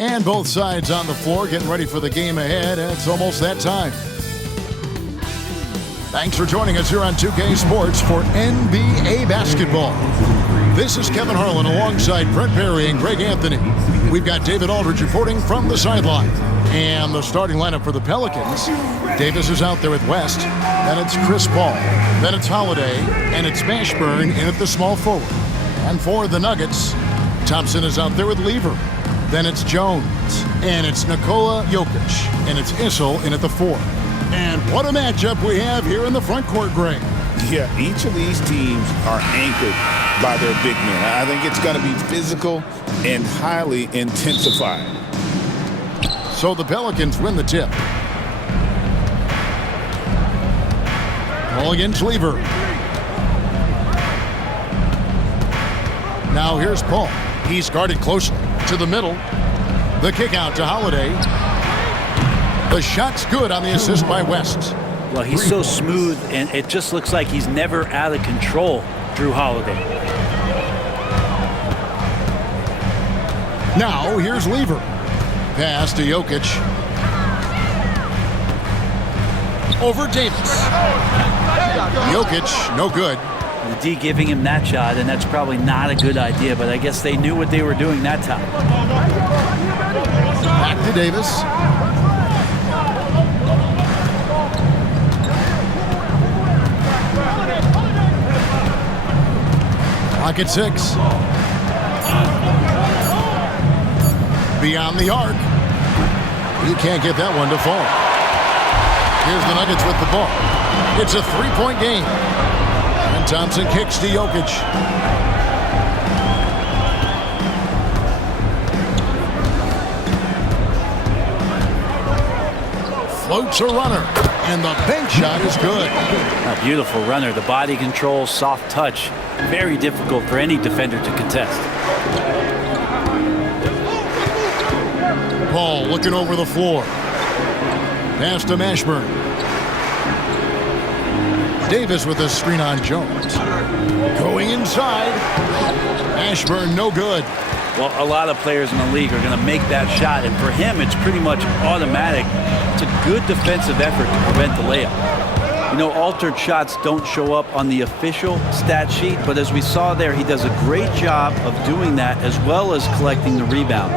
And both sides on the floor getting ready for the game ahead. It's almost that time. Thanks for joining us here on 2K Sports for NBA basketball. This is Kevin Harlan alongside Brent Barry and Greg Anthony. We've got David Aldridge reporting from the sideline. And the starting lineup for the Pelicans. Davis is out there with West. Then it's Chris Paul. Then it's Holiday. And it's Mashburn in at the small forward. And for the Nuggets, Thompson is out there with Lever. Then it's Jones. And it's Nikola Jokic. And it's Issel in at the 4. And what a matchup we have here in the front court, Greg. Yeah, each of these teams are anchored by their big men. I think it's going to be physical and highly intensified. So the Pelicans win the tip. Ball against Lever. Now here's Paul. He's guarded closely to the middle. The kick out to Holiday. The shot's good on the assist by West. Well, he's so smooth, and it just looks like he's never out of control, Drew Holiday. Now here's Lever. Pass to Jokic. Over Davis. Jokic, no good. The D giving him that shot, and that's probably not a good idea, but I guess they knew what they were doing that time. Back to Davis. Clock at 6. Beyond the arc. He can't get that one to fall. Here's the Nuggets with the ball. It's a 3-point game. And Thompson kicks to Jokic. Floats a runner. And the bank shot is good. A beautiful runner. The body control, soft touch. Very difficult for any defender to contest. Paul looking over the floor. Pass to Mashburn. Davis with a screen on Jones. Going inside. Mashburn no good. Well, a lot of players in the league are going to make that shot, and for him, it's pretty much automatic. It's a good defensive effort to prevent the layup. You know, altered shots don't show up on the official stat sheet, but as we saw there, he does a great job of doing that as well as collecting the rebound.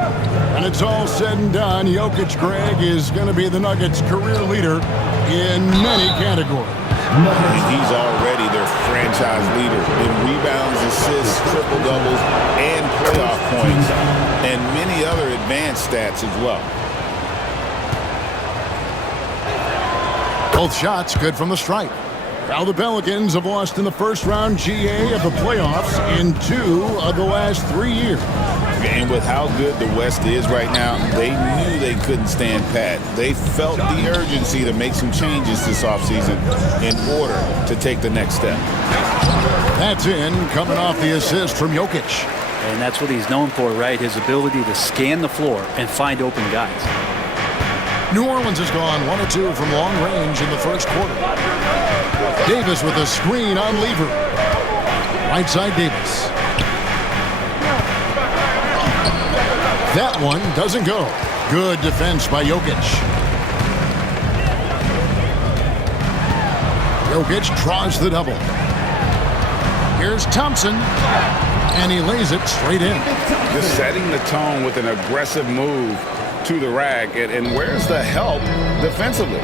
And it's all said and done. Jokic, Greg, is going to be the Nuggets' career leader in many categories. He's already their franchise leader in rebounds, assists, triple-doubles, and playoff points, and many other advanced stats as well. Both shots good from the stripe. Now the Pelicans have lost in the first round GA of the playoffs in 2 of the last 3 years. And with how good the West is right now, they knew they couldn't stand pat. They felt the urgency to make some changes this offseason in order to take the next step. That's in, coming off the assist from Jokic. And that's what he's known for, right? His ability to scan the floor and find open guys. New Orleans has gone 1 of 2 from long range in the first quarter. Davis with a screen on Lever. Right side Davis. That one doesn't go. Good defense by Jokic. Jokic draws the double. Here's Thompson. And he lays it straight in. Just setting the tone with an aggressive move to the rack. And where's the help defensively?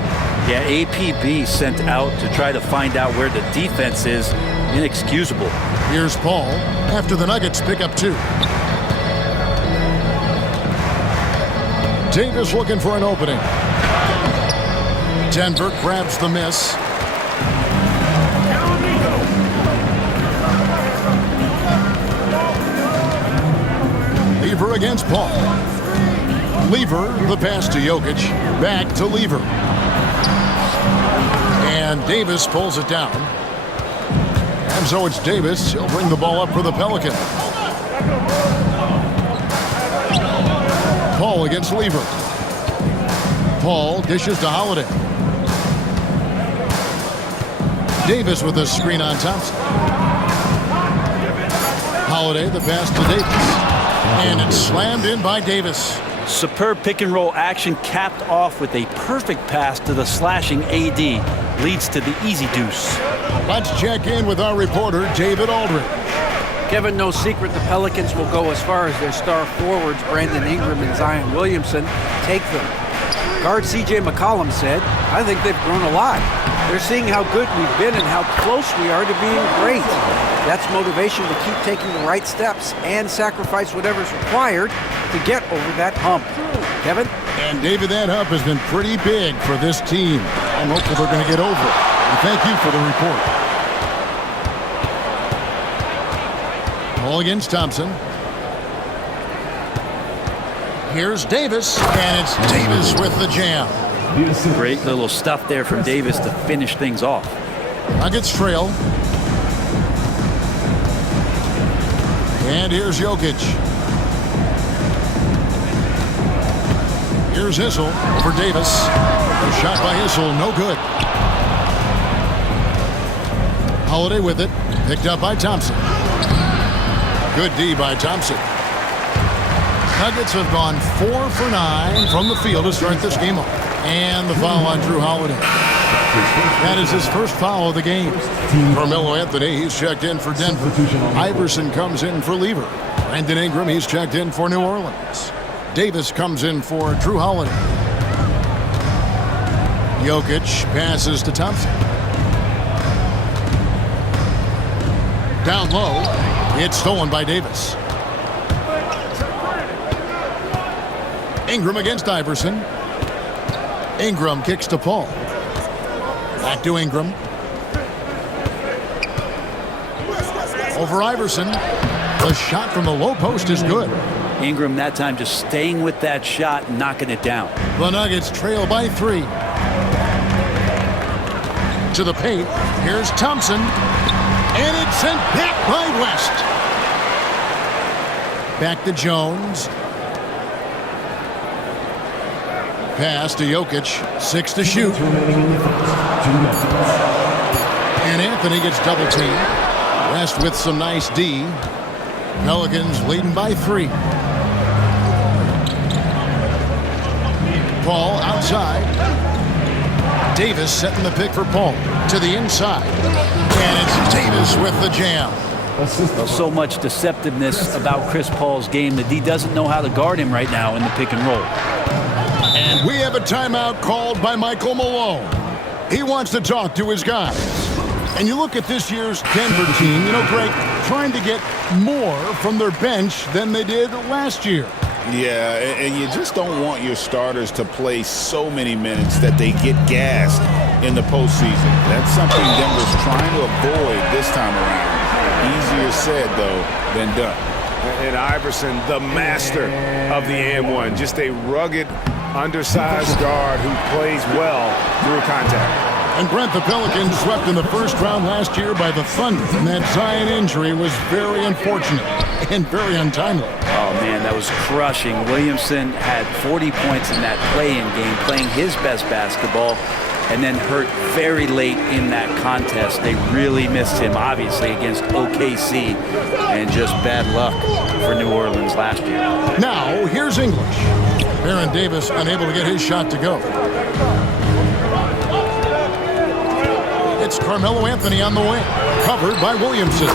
Yeah, APB sent out to try to find out where the defense is. Inexcusable. Here's Paul after the Nuggets pick up 2. Davis looking for an opening. Denver grabs the miss. Lever against Paul. Lever, the pass to Jokic. Back to Lever. And Davis pulls it down. And so it's Davis. He'll bring the ball up for the Pelicans. Paul against Lever. Paul dishes to Holiday. Davis with a screen on Thompson. Holiday, the pass to Davis. And it's slammed in by Davis. Superb pick and roll action capped off with a perfect pass to the slashing AD. Leads to the easy deuce. Let's check in with our reporter, David Aldridge. Kevin, no secret the Pelicans will go as far as their star forwards, Brandon Ingram and Zion Williamson, take them. Guard C.J. McCollum said, "I think they've grown a lot. They're seeing how good we've been and how close we are to being great. That's motivation to keep taking the right steps and sacrifice whatever's required to get over that hump." Kevin? And David, that hump has been pretty big for this team. I'm hopeful they're going to get over it. And thank you for the report. Ball against Thompson. Here's Davis, and it's Davis with the jam. Great little stuff there from Davis to finish things off. Nuggets trail. And here's Jokic. Here's Issel for Davis. A shot by Issel, no good. Holiday with it, picked up by Thompson. Good D by Thompson. Nuggets have gone 4 for 9 from the field to start this game off. And the foul on Drew Holiday. That is his first foul of the game. Carmelo Anthony, he's checked in for Denver. Iverson comes in for Lever. Brandon Ingram, he's checked in for New Orleans. Davis comes in for Drew Holiday. Jokic passes to Thompson. Down low. It's stolen by Davis. Ingram against Iverson. Ingram kicks to Paul. Back to Ingram. Over Iverson. The shot from the low post is good. Ingram that time just staying with that shot and knocking it down. The Nuggets trail by 3. To the paint. Here's Thompson. And it's sent back by West. Back to Jones. Pass to Jokic. 6 to shoot. And Anthony gets double teamed. West with some nice D. Pelicans leading by 3. Paul outside. Davis setting the pick for Paul. To the inside. And it's Davis with the jam. Well, so much deceptiveness about Chris Paul's game that he doesn't know how to guard him right now in the pick and roll. And we have a timeout called by Michael Malone. He wants to talk to his guys. And you look at this year's Denver team, you know, Greg, trying to get more from their bench than they did last year. Yeah, and you just don't want your starters to play so many minutes that they get gassed in the postseason. That's something Denver's trying to avoid this time around. Easier said, though, than done. And Iverson, the master of the and-one, just a rugged, undersized guard who plays well through contact. And Brent, the Pelicans swept in the first round last year by the Thunder, and that Zion injury was very unfortunate and very untimely. Oh, man, that was crushing. Williamson had 40 points in that play-in game, playing his best basketball, and then hurt very late in that contest. They really missed him, obviously, against OKC, and just bad luck for New Orleans last year. Now, here's English. Baron Davis unable to get his shot to go. It's Carmelo Anthony on the wing, covered by Williamson.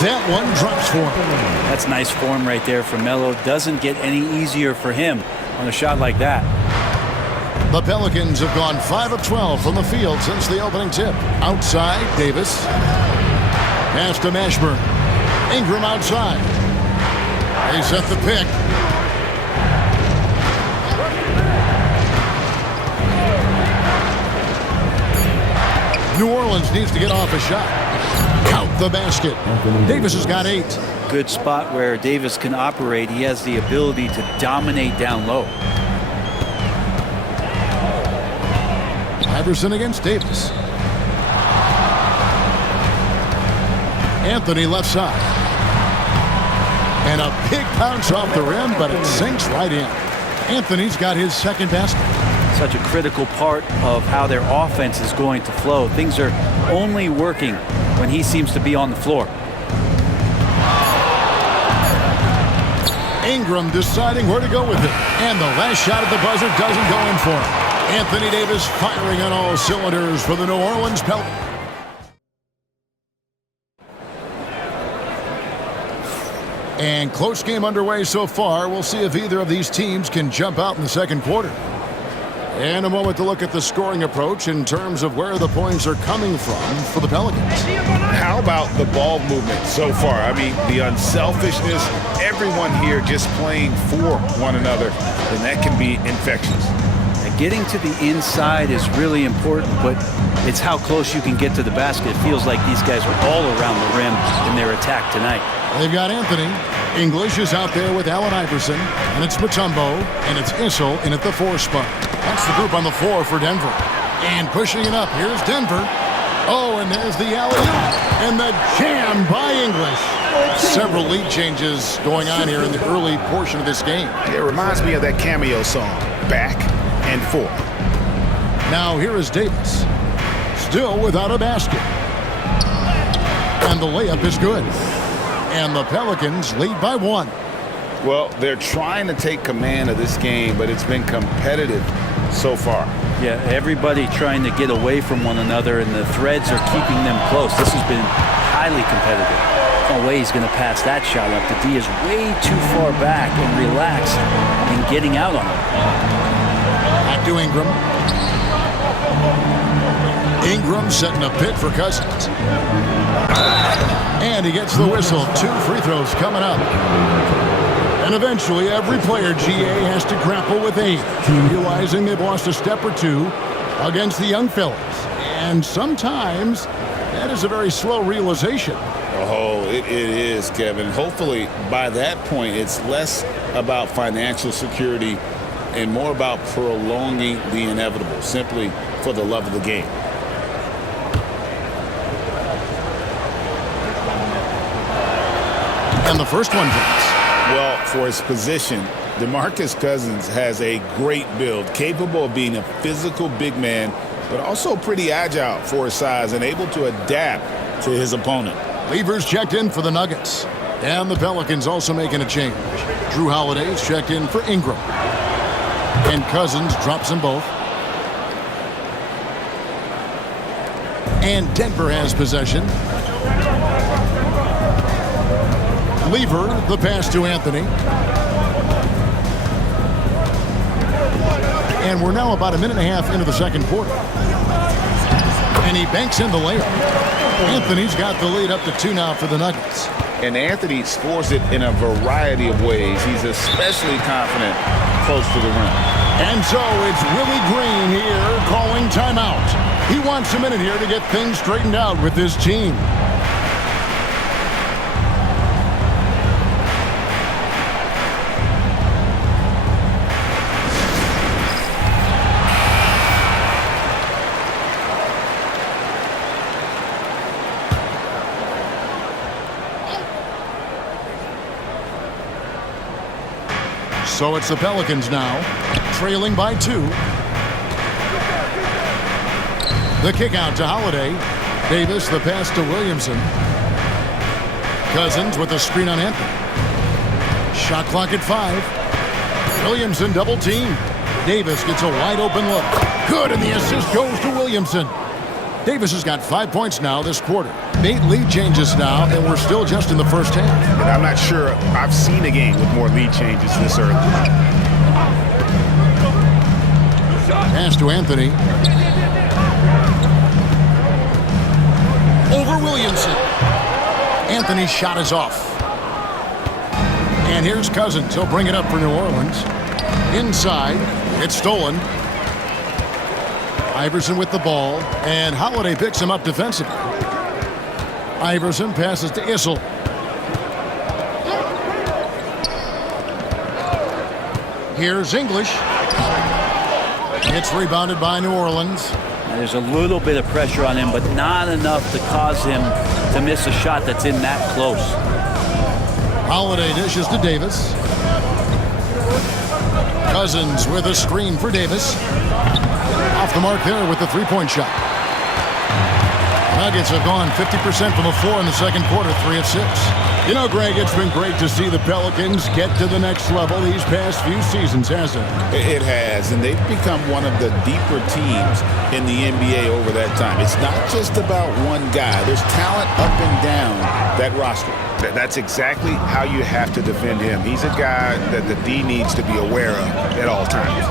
That one drops for him. That's nice form right there for Melo. Doesn't get any easier for him on a shot like that. The Pelicans have gone 5 of 12 from the field since the opening tip. Outside, Davis. Pass to Mashburn. Ingram outside. They set the pick. New Orleans needs to get off a shot. Count the basket. Davis has got 8. Good spot where Davis can operate. He has the ability to dominate down low. Iverson against Davis. Anthony left side. And a big bounce off the rim, but it sinks right in. Anthony's got his second basket. Such a critical part of how their offense is going to flow. Things are only working when he seems to be on the floor. Ingram deciding where to go with it. And the last shot at the buzzer doesn't go in for him. Anthony Davis firing on all cylinders for the New Orleans Pelicans. And close game underway so far. We'll see if either of these teams can jump out in the second quarter. And a moment to look at the scoring approach in terms of where the points are coming from for the Pelicans. How about the ball movement so far? I mean, the unselfishness, everyone here just playing for one another, and that can be infectious. Getting to the inside is really important, but it's how close you can get to the basket. It feels like these guys were all around the rim in their attack tonight. They've got Anthony. English is out there with Allen Iverson, and it's Mutombo, and it's Issel in at the 4 spot. That's the group on the floor for Denver. And pushing it up, here's Denver. Oh, and there's the alley-oop, and the jam by English. Several lead changes going on here in the early portion of this game. It reminds me of that cameo song, Back and Forth. Now here is Davis, still without a basket. And the layup is good. And the Pelicans lead by 1. Well, they're trying to take command of this game, but it's been competitive so far. Yeah, everybody trying to get away from one another, and the threads are keeping them close. This has been highly competitive. No way he's going to pass that shot up. The D is way too far back and relaxed and getting out on it. Back to Ingram. Ingram setting a pick for Cousins. And he gets the whistle. 2 free throws coming up. And eventually every player, GA, has to grapple with age, realizing they've lost a step or two against the young fellas. And sometimes that is a very slow realization. Oh, it is, Kevin. Hopefully by that point it's less about financial security and more about prolonging the inevitable, simply for the love of the game. And the first one drops. Well, for his position, DeMarcus Cousins has a great build, capable of being a physical big man, but also pretty agile for his size and able to adapt to his opponent. Lever's checked in for the Nuggets. And the Pelicans also making a change. Drew Holiday's checked in for Ingram. And Cousins drops them both. And Denver has possession. Lever, the pass to Anthony. And we're now about a minute and a half into the second quarter. And he banks in the layup. Anthony's got the lead up to 2 now for the Nuggets. And Anthony scores it in a variety of ways. He's especially confident close to the rim. And so it's Willie Green here calling timeout. He wants a minute here to get things straightened out with this team. So it's the Pelicans now, trailing by 2. The kick out to Holiday. Davis, the pass to Williamson. Cousins with a screen on Anthony. Shot clock at 5. Williamson double team. Davis gets a wide open look. Good, and the assist goes to Williamson. Davis has got 5 points now this quarter. 8 lead changes now, and we're still just in the first half. And I'm not sure I've seen a game with more lead changes this early. Pass to Anthony. Over Williamson. Anthony's shot is off. And here's Cousins. He'll bring it up for New Orleans. Inside. It's stolen. Iverson with the ball, and Holiday picks him up defensively. Iverson passes to Issel. Here's English. It's rebounded by New Orleans. There's a little bit of pressure on him, but not enough to cause him to miss a shot that's in that close. Holiday dishes to Davis. Cousins with a screen for Davis. Off the mark there with the three-point shot. Nuggets have gone 50% from the floor in the second quarter, 3 of 6. You know, Greg, it's been great to see the Pelicans get to the next level these past few seasons, hasn't it? It has, and they've become one of the deeper teams in the NBA over that time. It's not just about one guy. There's talent up and down that roster. That's exactly how you have to defend him. He's a guy that the D needs to be aware of at all times.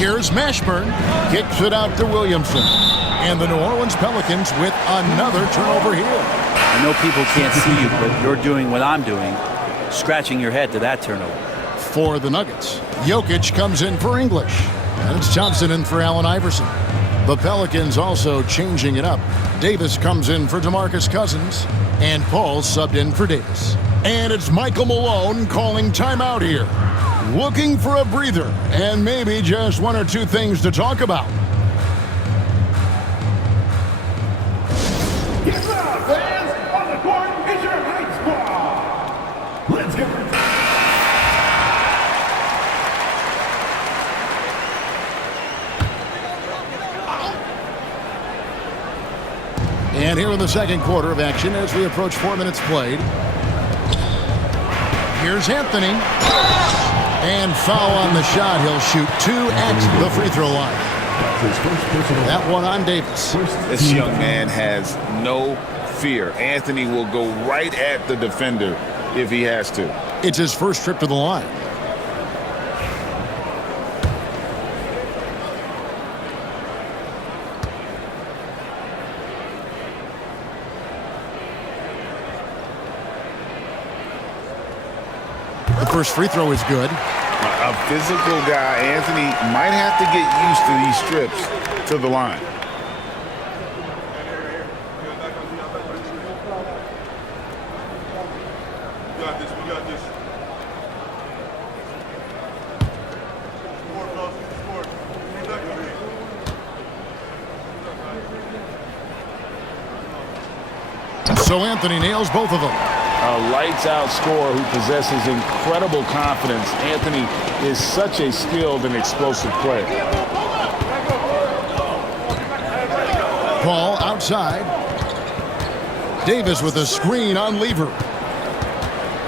Here's Mashburn. Kicks it out to Williamson. And the New Orleans Pelicans with another turnover here. I know people can't see you, but you're doing what I'm doing, scratching your head to that turnover. For the Nuggets, Jokic comes in for English. And it's Johnson in for Allen Iverson. The Pelicans also changing it up. Davis comes in for DeMarcus Cousins. And Paul subbed in for Davis. And it's Michael Malone calling timeout here. Looking for a breather and maybe just one or two things to talk about. Yes, fans on the court is your hate squad. Let's go. And here in the second quarter of action as we approach 4 minutes played. Here's Anthony. And foul on the shot. He'll shoot 2 at the free throw line. That one on Davis. This young man has no fear. Anthony will go right at the defender if he has to. It's his first trip to the line. The first free throw is good. A physical guy, Anthony, might have to get used to these trips to the line. We got this. So Anthony nails both of them. A lights-out scorer who possesses incredible confidence. Anthony is such a skilled and explosive player. Paul outside. Davis with a screen on Lever.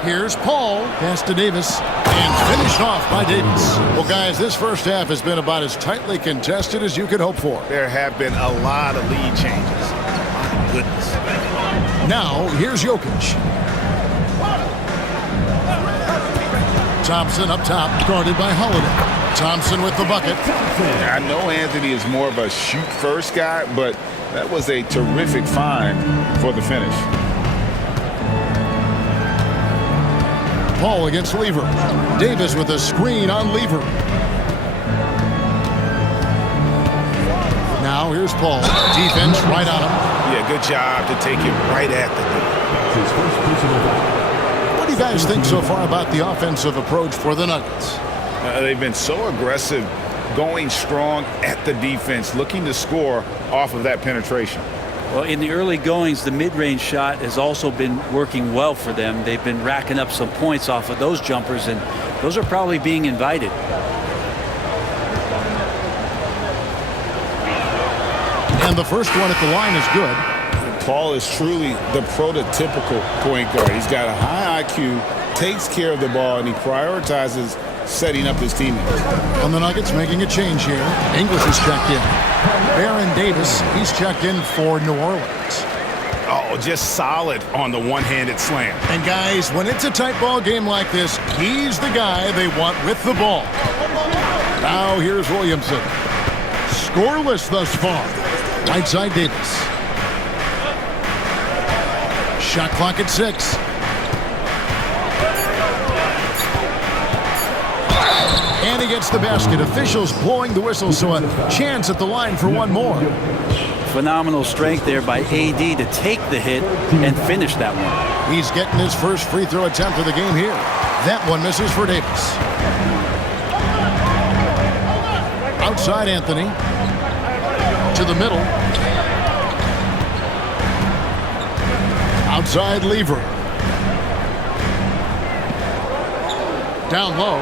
Here's Paul. Pass to Davis. And finished off by Davis. Well, guys, this first half has been about as tightly contested as you could hope for. There have been a lot of lead changes. My goodness. Now, here's Jokic. Thompson up top, guarded by Holiday. Thompson with the bucket. I know Anthony is more of a shoot-first guy, but that was a terrific find for the finish. Paul against Lever. Davis with a screen on Lever. Now here's Paul. Defense right on him. Yeah, good job to take it right at the knee. What do you guys think so far about the offensive approach for the Nuggets? They've been so aggressive, going strong at the defense, looking to score off of that penetration. Well, in the early goings, the mid-range shot has also been working well for them. They've been racking up some points off of those jumpers, and those are probably being invited. And the first one at the line is good. Paul is truly the prototypical point guard. He's got a high IQ, takes care of the ball, and he prioritizes setting up his teammates. And the Nuggets making a change here. English is checked in. Baron Davis, he's checked in for New Orleans. Oh, just solid on the one-handed slam. And guys, when it's a tight ball game like this, he's the guy they want with the ball. Now here's Williamson. Scoreless thus far. Right side Davis. Shot clock at 6. And he gets the basket. Officials blowing the whistle, so a chance at the line for one more. Phenomenal strength there by AD to take the hit and finish that one. He's getting his first free throw attempt of the game here. That one misses for Davis. Outside Anthony. To the middle. Outside Lever. Down low.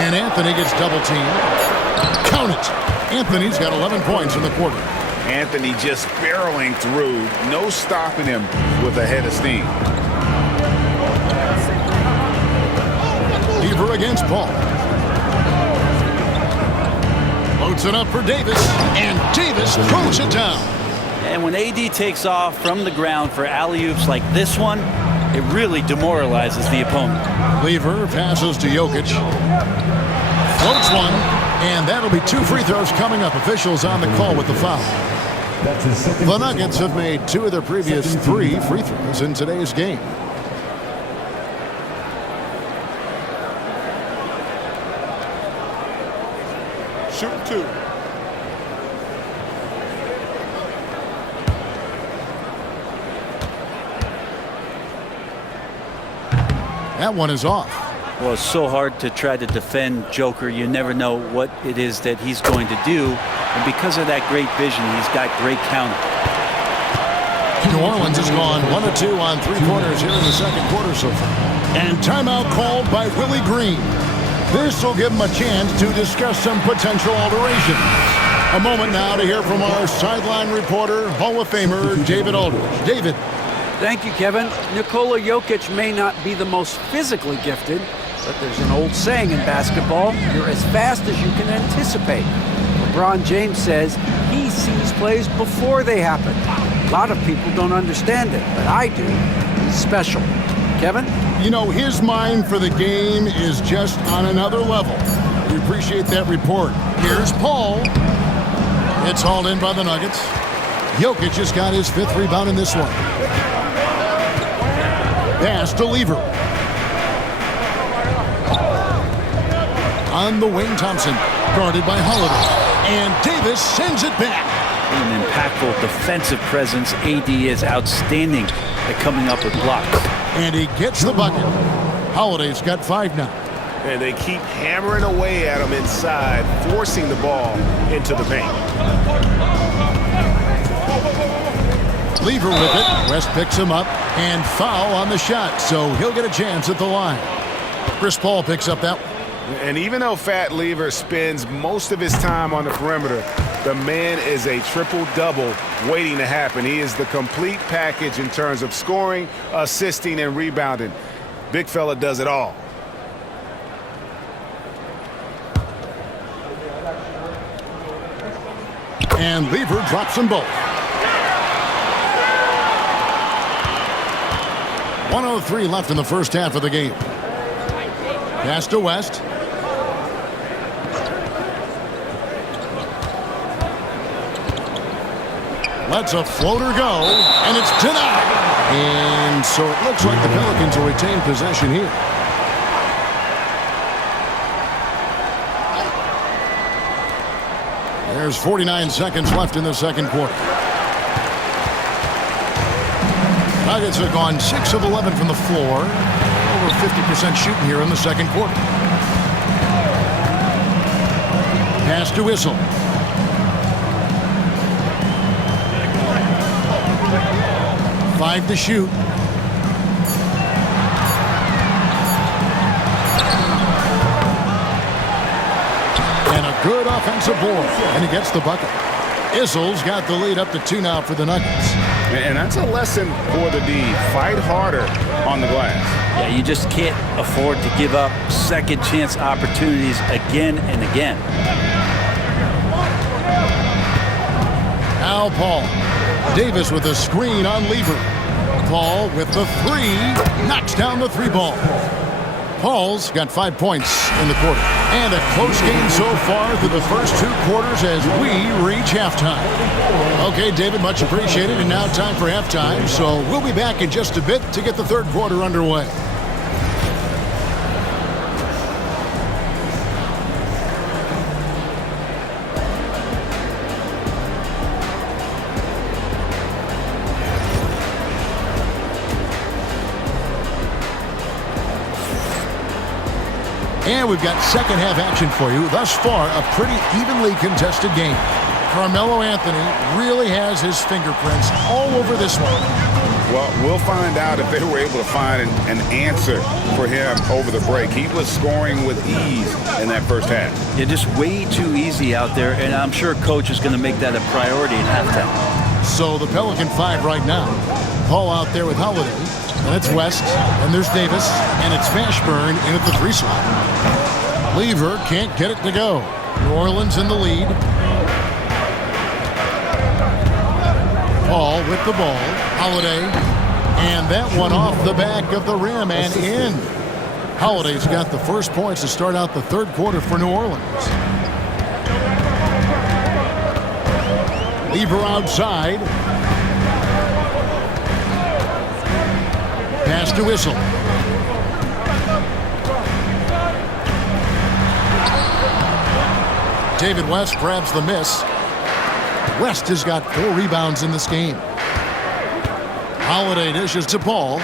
And Anthony gets double teamed. Count it. Anthony's got 11 points in the quarter. Anthony just barreling through. No stopping him with a head of steam. Lever against Paul. Loads it up for Davis, and Davis throws it down. And when AD takes off from the ground for alley-oops like this one, it really demoralizes the opponent. Lever passes to Jokic. Floats one, and that'll be 2 free throws coming up. Officials on the call with the foul. The Nuggets have made 2 of their previous 3 free throws in today's game. Shoot 2. That one is off. Well, it's so hard to try to defend Joker. You never know what it is that he's going to do. And because of that great vision, he's got great counter. New Orleans has gone 1 of 2 on 3 quarters here in the second quarter so far. And timeout called by Willie Green. This will give him a chance to discuss some potential alterations. A moment now to hear from our sideline reporter, Hall of Famer David Aldridge. David. Thank you, Kevin. Nikola Jokic may not be the most physically gifted, but there's an old saying in basketball, you're as fast as you can anticipate. LeBron James says he sees plays before they happen. A lot of people don't understand it, but I do. He's special. Kevin? You know, his mind for the game is just on another level. We appreciate that report. Here's Paul. It's hauled in by the Nuggets. Jokic just got his 5th rebound in this one. Pass to Lever. On the wing, Thompson. Guarded by Holiday. And Davis sends it back. An impactful defensive presence. AD is outstanding at coming up with blocks. And he gets the bucket. Holiday's got 5 now. And they keep hammering away at him inside, forcing the ball into the paint. Lever with it. West picks him up. And foul on the shot, so he'll get a chance at the line. Chris Paul picks up that one. And even though Fat Lever spends most of his time on the perimeter, the man is a triple-double waiting to happen. He is the complete package in terms of scoring, assisting, and rebounding. Big fella does it all. And Lever drops them both. 1:03 left in the first half of the game. Pass to West. Lets a floater go, and it's denied. And so it looks like the Pelicans will retain possession here. There's 49 seconds left in the second quarter. Nuggets have gone 6 of 11 from the floor. Over 50% shooting here in the second quarter. Pass to Whistle. Five to shoot. And a good offensive board. And he gets the bucket. Izzle's got the lead up to 2 now for the Nuggets. And that's a lesson for the D. Fight harder on the glass. Yeah, you just can't afford to give up second chance opportunities again and again. Now Paul. Davis with a screen on Lever. Paul with the 3. Knocks down the 3 ball. Paul's got 5 points in the quarter. And a close game so far through the first 2 quarters as we reach halftime. Okay, David, much appreciated. And now time for halftime. So we'll be back in just a bit to get the third quarter underway. And we've got second half action for you. Thus far, a pretty evenly contested game. Carmelo Anthony really has his fingerprints all over this one. Well, we'll find out if they were able to find an answer for him over the break. He was scoring with ease in that first half. Yeah, just way too easy out there, and I'm sure coach is going to make that a priority at halftime. So the Pelican 5 right now. Paul out there with Holiday, and it's West, and there's Davis, and it's Mashburn in at the 3 slot. Lever can't get it to go. New Orleans in the lead. Paul with the ball. Holiday. And that one off the back of the rim and in. Holiday's got the first points to start out the third quarter for New Orleans. Lever outside. Pass to Whistle. David West grabs the miss. West has got 4 rebounds in this game. Holiday dishes to Paul.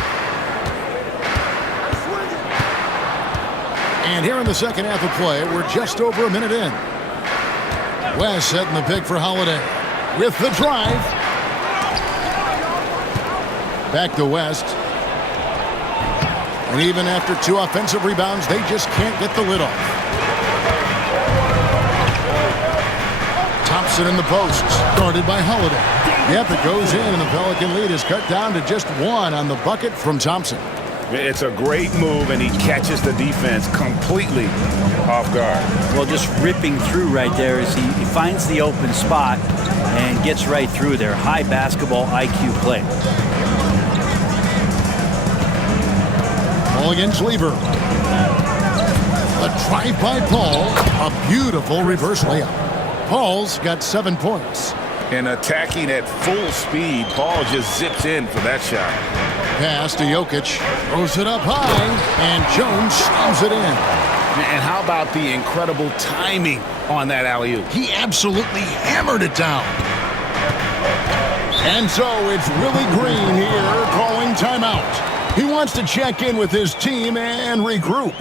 And here in the second half of play, we're just over a minute in. West setting the pick for Holiday with the drive. Back to West. And even after 2 offensive rebounds, they just can't get the lid off. Thompson in the post, guarded by Holiday. Yep, it goes in, and the Pelican lead is cut down to just 1 on the bucket from Thompson. It's a great move, and he catches the defense completely off guard. Well, just ripping through right there as he finds the open spot and gets right through there. High basketball IQ play. Ball against Lever. A drive by Paul. A beautiful reverse layup. Paul's got 7 points. And attacking at full speed, Paul just zips in for that shot. Pass to Jokic. Throws it up high, and Jones slams it in. And how about the incredible timing on that alley-oop? He absolutely hammered it down. And so it's Willie Green here calling timeout. He wants to check in with his team and regroup.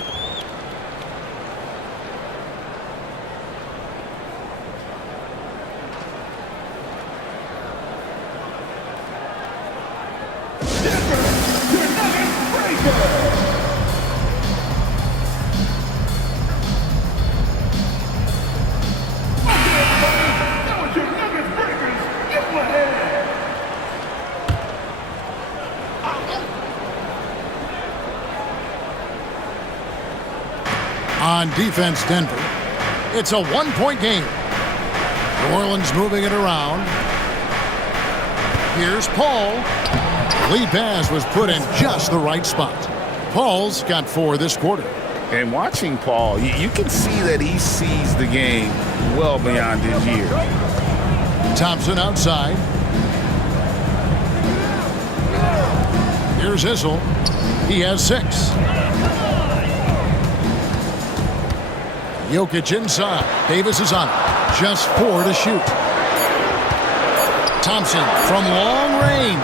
On defense, Denver. It's a 1-point game. New Orleans moving it around. Here's Paul. Lead pass was put in just the right spot. Paul's got 4 this quarter. And watching Paul, you can see that he sees the game well beyond his years. Thompson outside. Here's Issel. He has 6. Jokic inside. Davis is on it. Just 4 to shoot. Thompson from long range.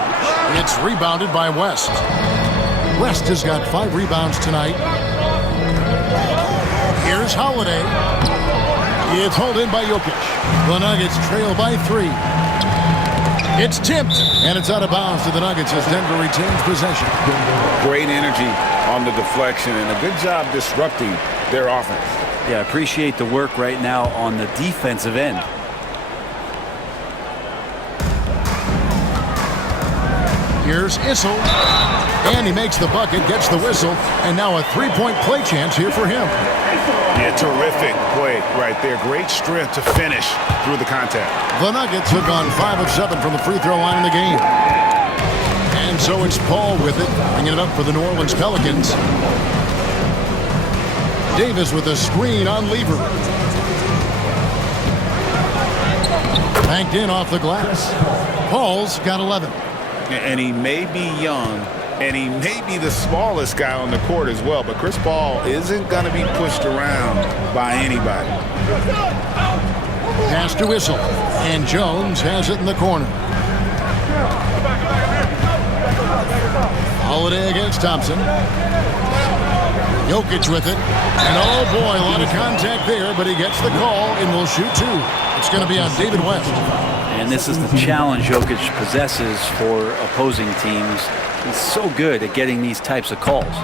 It's rebounded by West. West has got 5 rebounds tonight. Here's Holiday. It's hauled in by Jokic. The Nuggets trail by 3. It's tipped, and it's out of bounds to the Nuggets as Denver retains possession. Great energy on the deflection, and a good job disrupting their offense. Yeah, appreciate the work right now on the defensive end. Here's Issel. And he makes the bucket, gets the whistle, and now a 3-point play chance here for him. Yeah, terrific play right there. Great strength to finish through the contact. The Nuggets have gone 5 of 7 from the free throw line in the game. And so it's Paul with it, bringing it up for the New Orleans Pelicans. Davis with a screen on Lever. Banked in off the glass. Paul's got 11. And he may be young, and he may be the smallest guy on the court as well, but Chris Paul isn't going to be pushed around by anybody. Pass to Issel, and Jones has it in the corner. Holiday against Thompson. Jokic with it. And oh boy, a lot of contact there, but he gets the call and will shoot 2. It's going to be on David West. And this is the challenge Jokic possesses for opposing teams. He's so good at getting these types of calls.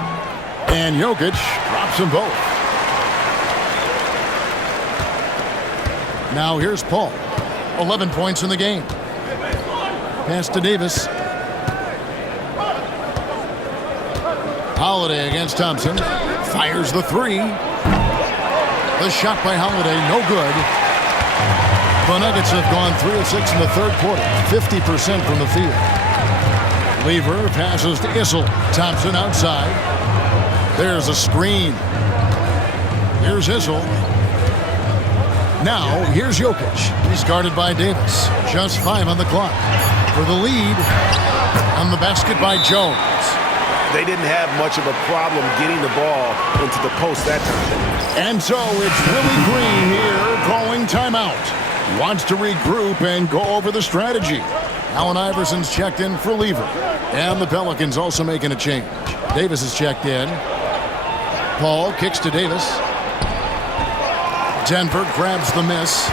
And Jokic drops them both. Now here's Paul. 11 points in the game. Pass to Davis. Holiday against Thompson. Fires the three. The shot by Holiday, no good. The Nuggets have gone 3 of 6 in the third quarter. 50% from the field. Lever passes to Issel. Thompson outside. There's a screen. Here's Issel. Now, here's Jokic. He's guarded by Davis. Just 5 on the clock. For the lead. On the basket by Jones. They didn't have much of a problem getting the ball into the post that time. And so it's Willie Green here calling timeout. Wants to regroup and go over the strategy. Allen Iverson's checked in for Lever. And the Pelicans also making a change. Davis is checked in. Paul kicks to Davis. Denver grabs the miss.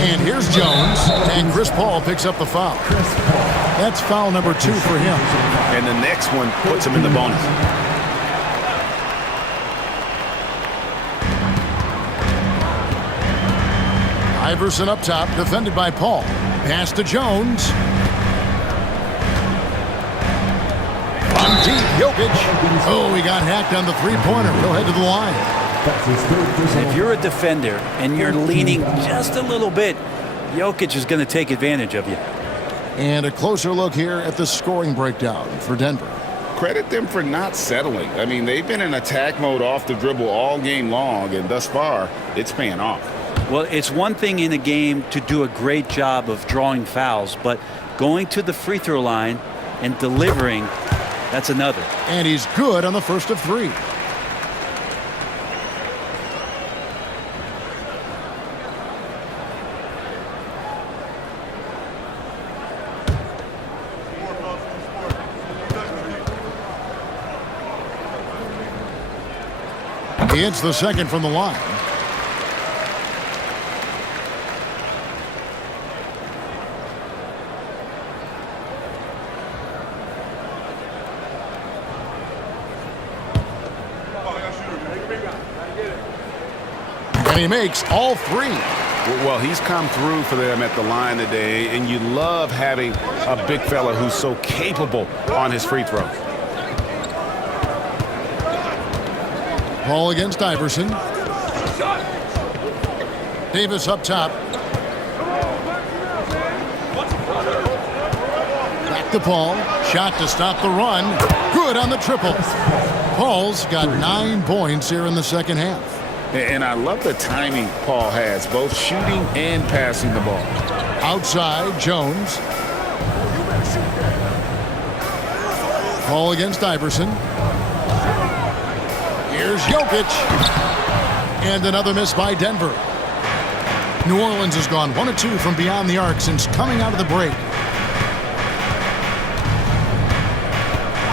And here's Jones. And Chris Paul picks up the foul. That's foul number 2 for him. And the next one puts him in the bonus. Iverson up top, defended by Paul. Pass to Jones. From deep, Jokic. Oh, he got hacked on the three-pointer. He'll head to the line. If you're a defender and you're leaning just a little bit, Jokic is going to take advantage of you. And a closer look here at the scoring breakdown for Denver. Credit them for not settling. I mean, they've been in attack mode off the dribble all game long, and thus far, it's paying off. Well, it's one thing in a game to do a great job of drawing fouls, but going to the free throw line and delivering, that's another. And he's good on the first of 3. He hits the second from the line. And he makes all 3. Well, he's come through for them at the line today, and you love having a big fella who's so capable on his free throw. Paul against Iverson. Davis up top. Back to Paul. Shot to stop the run. Good on the triple. Paul's got 9 points here in the second half. And I love the timing Paul has, both shooting and passing the ball. Outside, Jones. Paul against Iverson. Here's Jokic. And another miss by Denver. New Orleans has gone 1 of 2 from beyond the arc since coming out of the break.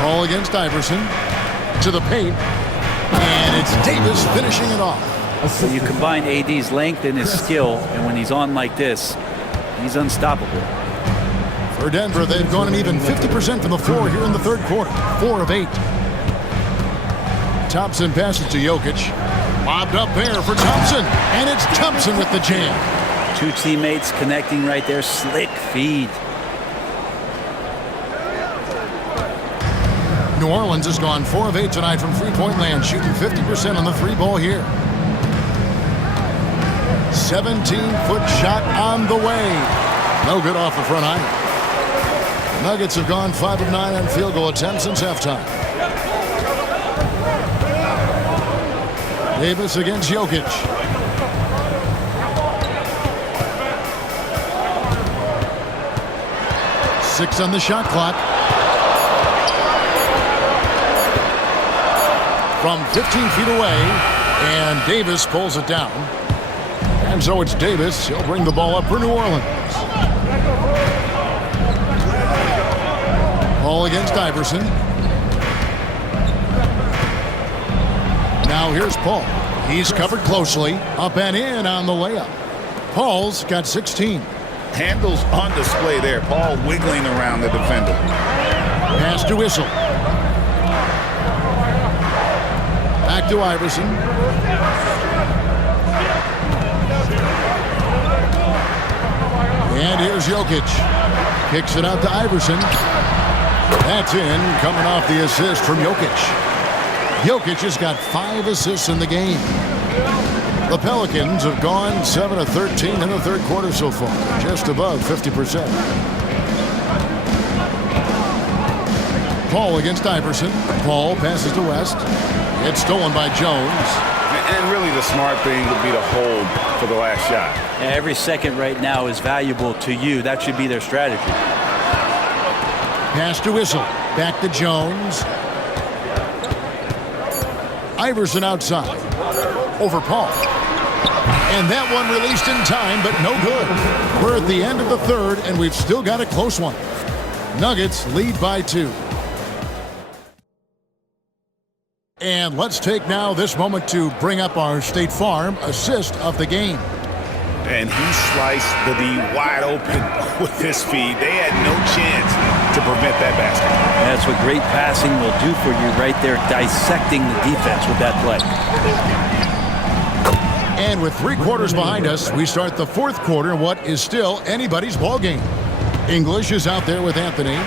Paul against Iverson. To the paint. And it's Davis finishing it off. You combine AD's length and his skill, and when he's on like this, he's unstoppable. For Denver, they've gone an even 50% from the floor here in the third quarter. 4 of 8. Thompson passes to Jokic. Lobbed up there for Thompson. And it's Thompson with the jam. 2 teammates connecting right there. Slick feed. New Orleans has gone 4 of 8 tonight from three-point land, shooting 50% on the 3-ball here. 17-foot shot on the way. No good off the front iron. Nuggets have gone 5 of 9 on field goal attempts since halftime. Davis against Jokic. Six on the shot clock. From 15 feet away, and Davis pulls it down. And so it's Davis. He'll bring the ball up for New Orleans. Paul against Iverson. Now here's Paul. He's covered closely. Up and in on the layup. Paul's got 16. Handles on display there. Paul wiggling around the defender. Pass to Whistle. Back to Iverson. And here's Jokic. Kicks it out to Iverson. That's in, coming off the assist from Jokic. Jokic has got 5 assists in the game. The Pelicans have gone 7 of 13 in the third quarter so far, just above 50%. Paul against Iverson. Paul passes to West. It's stolen by Jones. And really the smart thing would be to hold for the last shot. Every second right now is valuable to you. That should be their strategy. Pass to Whistle. Back to Jones. Iverson outside. Over Paul. And that one released in time, but no good. We're at the end of the third, and we've still got a close one. Nuggets lead by 2. And let's take now this moment to bring up our State Farm assist of the game. And he sliced the D wide open with his feed. They had no chance to prevent that basket. That's what great passing will do for you right there, dissecting the defense with that play. And with 3 quarters behind us, we start the fourth quarter in what is still anybody's ball game. English is out there with Anthony.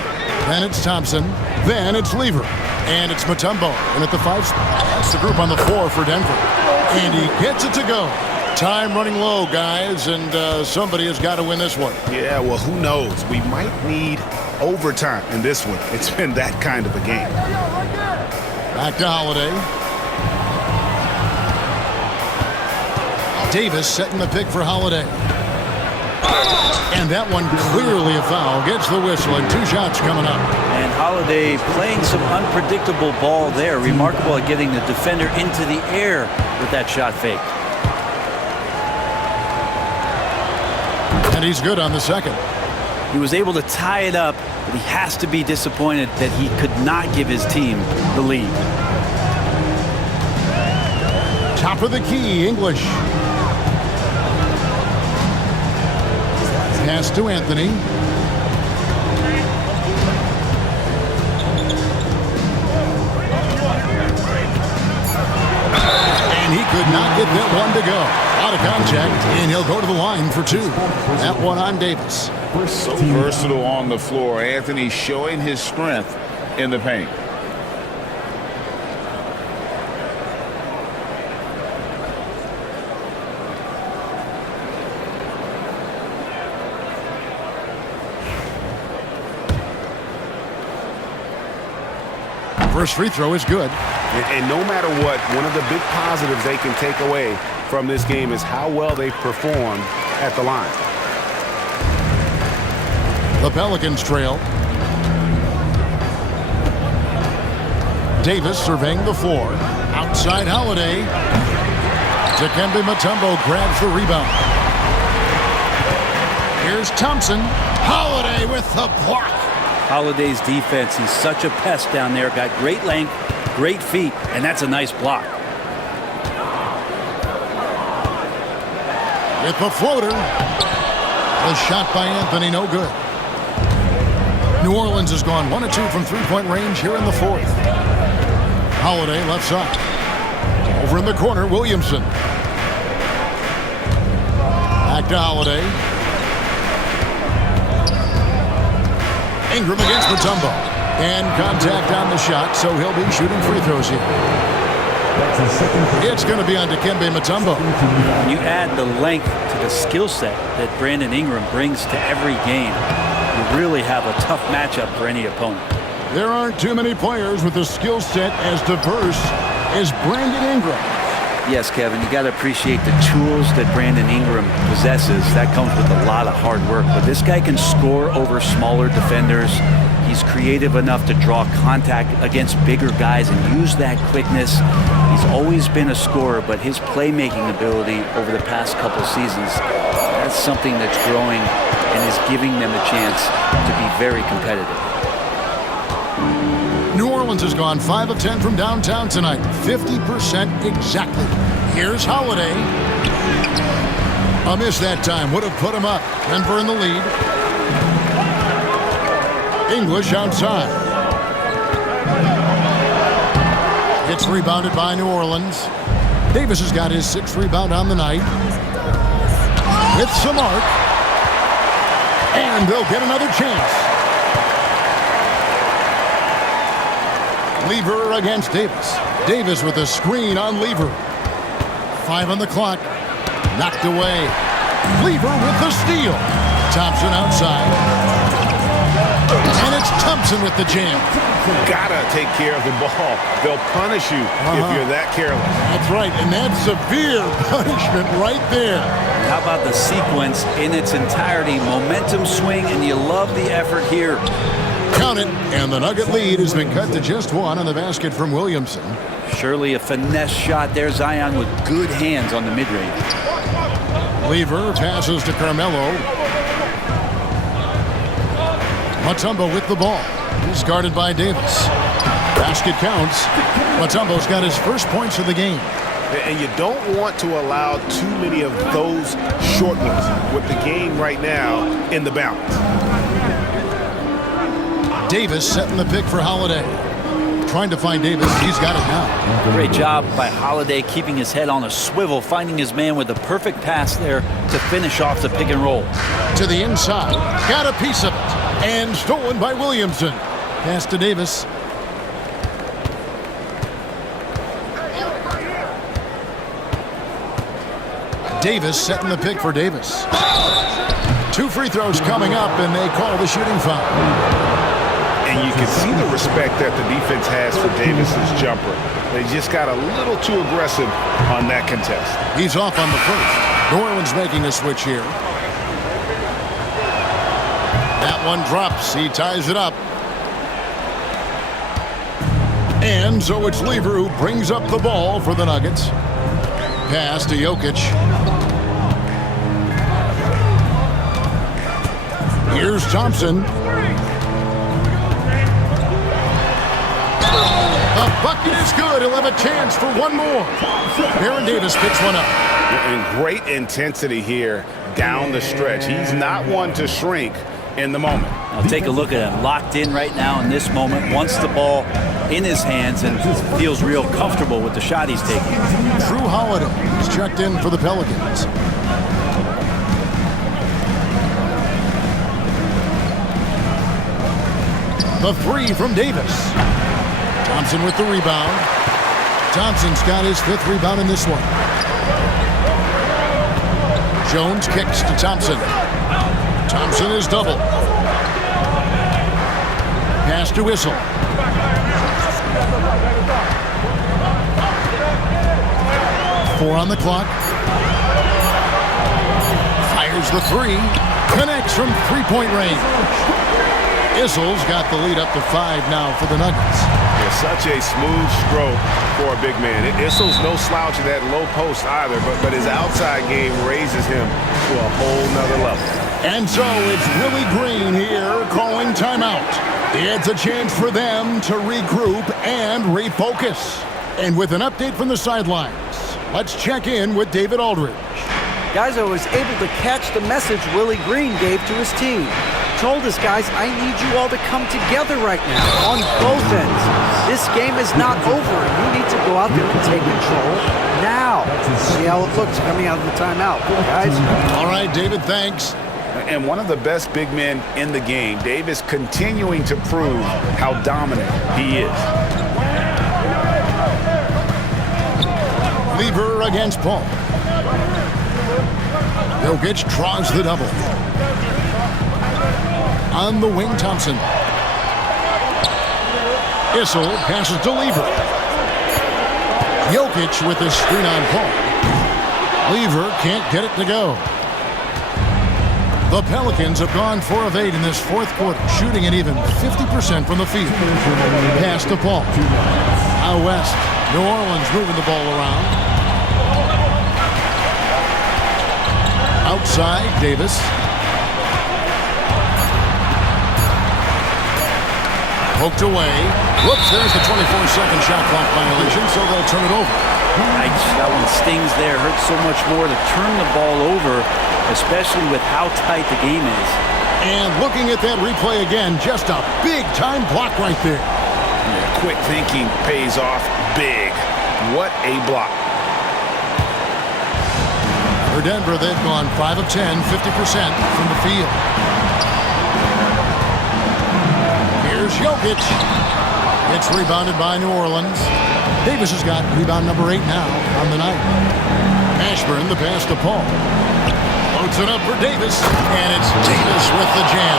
Then it's Thompson. Then it's Lever. And it's Mutombo. And at the 5 spot, that's the group on the floor for Denver. And he gets it to go. Time running low, guys, and somebody has got to win this one. Yeah, well, who knows? We might need overtime in this one. It's been that kind of a game. Back to Holiday. Davis setting the pick for Holiday. And that one clearly a foul. Gets the whistle, and 2 shots coming up. And Holiday playing some unpredictable ball there. Remarkable at getting the defender into the air with that shot fake. And he's good on the second. He was able to tie it up, but he has to be disappointed that he could not give his team the lead. Top of the key, English. Pass to Anthony. And he could not get that one to go. Out of contact, and he'll go to the line for 2. That one on Davis. So versatile on the floor. Anthony showing his strength in the paint. First free throw is good. And no matter what, one of the big positives they can take away from this game is how well they performed at the line. The Pelicans trail. Davis surveying the floor. Outside Holiday. Dikembe Mutombo grabs the rebound. Here's Thompson. Holiday with the block. Holiday's defense, he's such a pest down there. Got great length, great feet, and that's a nice block. With the floater. The shot by Anthony, no good. New Orleans has gone 1 of 2 from 3-point range here in the fourth. Holiday left side. Over in the corner, Williamson. Back to Holiday. Ingram against Mutombo. And contact on the shot, so he'll be shooting free throws here. It's going to be on Dikembe Mutombo. When you add the length to the skill set that Brandon Ingram brings to every game, you really have a tough matchup for any opponent. There aren't too many players with a skill set as diverse as Brandon Ingram. Yes, Kevin, you got to appreciate the tools that Brandon Ingram possesses. That comes with a lot of hard work. But this guy can score over smaller defenders. He's creative enough to draw contact against bigger guys and use that quickness. He's always been a scorer, but his playmaking ability over the past couple seasons, that's something that's growing and is giving them a chance to be very competitive. New Orleans has gone 5 of 10 from downtown tonight. 50% exactly. Here's Holiday. A miss that time would have put him up. Denver in the lead. English outside. It's rebounded by New Orleans. Davis has got his 6th rebound on the night. With some arc. And they'll get another chance. Lever against Davis. Davis with a screen on Lever. 5 on the clock. Knocked away. Lever with the steal. Thompson outside. And it's Thompson with the jam. Gotta take care of the ball. They'll punish you if you're that careless. That's right, and that's severe punishment right there. How about the sequence in its entirety? Momentum swing, and you love the effort here. Count it, and the Nugget lead has been cut to just 1 on the basket from Williamson. Surely a finesse shot there. Zion with good hands on the mid-range. Lever passes to Carmelo. Mutombo with the ball. He's guarded by Davis. Basket counts. Mutombo's got his first points of the game. And you don't want to allow too many of those short ones with the game right now in the balance. Davis setting the pick for Holiday. Trying to find Davis. He's got it now. Great job by Holiday keeping his head on a swivel, finding his man with the perfect pass there to finish off the pick and roll. To the inside. Got a piece of it. And stolen by Williamson. Pass to Davis. Davis setting the pick for Davis. 2 free throws coming up, and they call the shooting foul. And you can see the respect that the defense has for Davis's jumper. They just got a little too aggressive on that contest. He's off on the first. New Orleans making a switch here. That one drops. He ties it up. And so it's Lever who brings up the ball for the Nuggets. Pass to Jokic. Here's Thompson. The bucket is good. He'll have a chance for one more. Aaron Davis picks one up. And great intensity here down the stretch. He's not one to shrink in the moment. Now take a look at him. Locked in right now in this moment. Wants the ball in his hands and feels real comfortable with the shot he's taking. Drew Holiday is checked in for the Pelicans. The 3 from Davis. Thompson with the rebound. Thompson's got his 5th rebound in this one. Jones kicks to Thompson. Thompson is double. Pass to Whistle. Four on the clock. Fires the 3. Connects from 3-point range. Issel's got the lead up to 5 now for the Nuggets. Yeah, such a smooth stroke for a big man. Issel's no slouch at that low post either, but his outside game raises him to a whole nother level. And so it's Willie Green here calling timeout. It's a chance for them to regroup and refocus. And with an update from the sidelines, let's check in with David Aldridge. Guys, I was able to catch the message Willie Green gave to his team. Told us, guys, I need you all to come together right now on both ends. This game is not over. You need to go out there and take control now. See how it looks coming out of the timeout, guys. All right, David, thanks. And one of the best big men in the game, Davis, continuing to prove how dominant he is. Lever against Paul. Jokic draws the double. On the wing, Thompson. Issel passes to Lever. Jokic with the screen on Paul. Lever can't get it to go. The Pelicans have gone 4 of 8 in this 4th quarter, shooting at even 50% from the field. Pass to Paul. Out west, New Orleans moving the ball around. Outside, Davis. Poked away. Whoops, there's the 24-second shot clock violation, so they'll turn it over. Yikes, that one stings there. Hurts so much more to turn the ball over, especially with how tight the game is. And looking at that replay again, just a big-time block right there. Yeah, quick thinking pays off big. What a block. For Denver, they've gone 5 of 10, 50% from the field. Here's Jokic. It's rebounded by New Orleans. Davis has got rebound number 8 now on the night. Ashburn, the pass to Paul. Loads it up for Davis, and it's Davis with the jam.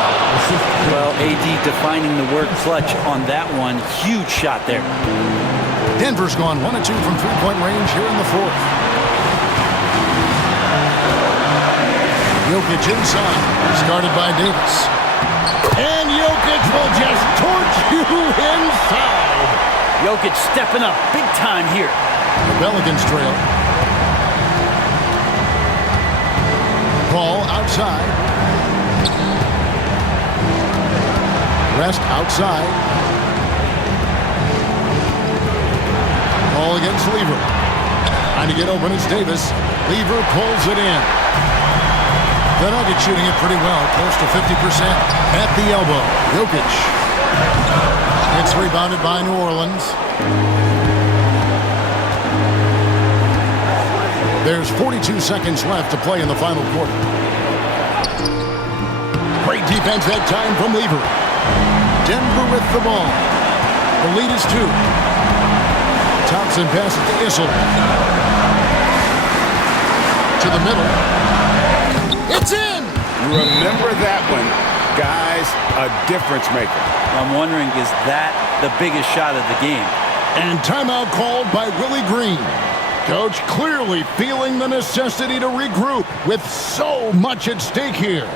Well, AD defining the word clutch on that one. Huge shot there. Denver's gone 1 of 2 from three-point range here in the fourth. Jokic inside, started by Davis. And Jokic will just torch you inside. Jokic stepping up big time here. The Pelicans trail. Ball outside. Rest outside. Ball against Lever. Trying to get open, it's Davis. Lever pulls it in. The Nuggets shooting it pretty well, close to 50% at the elbow. Jokic. It's rebounded by New Orleans. There's 42 seconds left to play in the final quarter. Great defense that time from Lever. Denver with the ball. The lead is 2. Thompson passes to Issel. To the middle. It's in! Remember that one. Guys, a difference maker. I'm wondering, is that the biggest shot of the game? And timeout called by Willie Green. Coach clearly feeling the necessity to regroup with so much at stake here.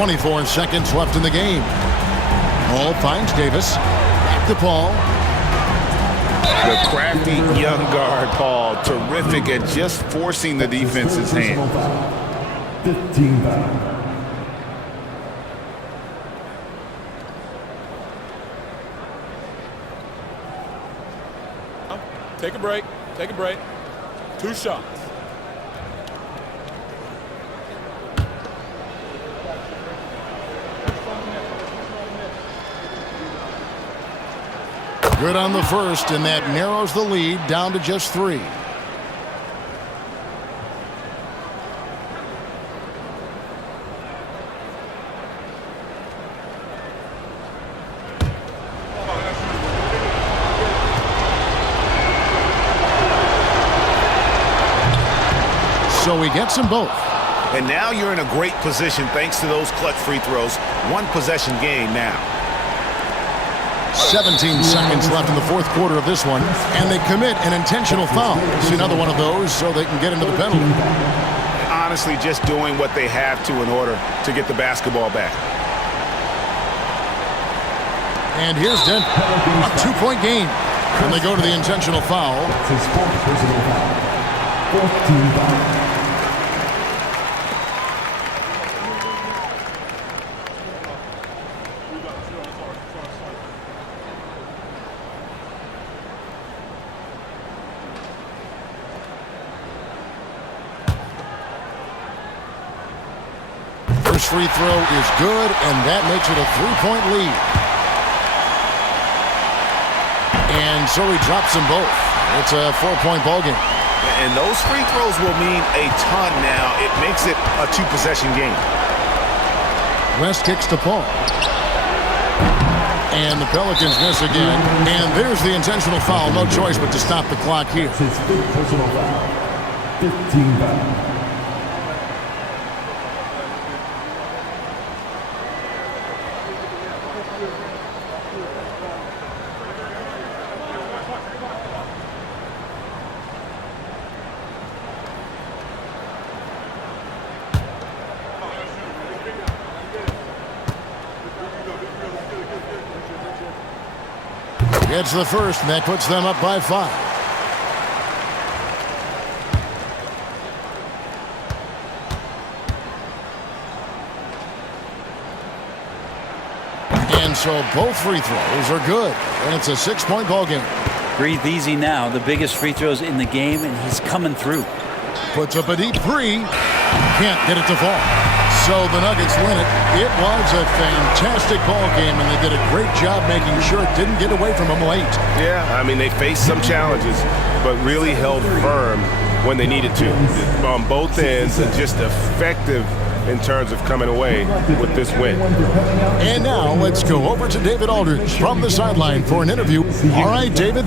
.24 seconds left in the game. Paul finds Davis. Back to Paul. The crafty young guard, Paul. Terrific at just forcing the defense's hand. 15 foul. Take a break. Take a break. 2 shots. Good on the first, and that narrows the lead down to just 3. So he gets them both. And now you're in a great position thanks to those clutch free throws. 1 possession game now. 17 seconds left in the fourth quarter of this one, and they commit an intentional foul. See another one of those so they can get into the penalty. Honestly, just doing what they have to in order to get the basketball back. And here's Denver, a 2-point game. And they go to the intentional foul. It's his 4th personal foul. 14 foul. First free throw is good, and that makes it a 3-point lead. And so he drops them both. It's a 4-point ball game. And those free throws will mean a ton now. It makes it a 2-possession game. West kicks to Paul. And the Pelicans miss again. And there's the intentional foul. No choice but to stop the clock here. His fifth personal foul. 15 foul. Gets the first, and that puts them up by 5. And so both free throws are good. And it's a 6-point ball game. Breathe easy now. The biggest free throws in the game, and he's coming through. Puts up a deep 3. Can't get it to fall. So the Nuggets win it. It was a fantastic ball game, and they did a great job making sure it didn't get away from them late. Yeah, I mean, they faced some challenges, but really held firm when they needed to. On both ends, and just effective in terms of coming away with this win. And now let's go over to David Aldridge from the sideline for an interview. All right, David.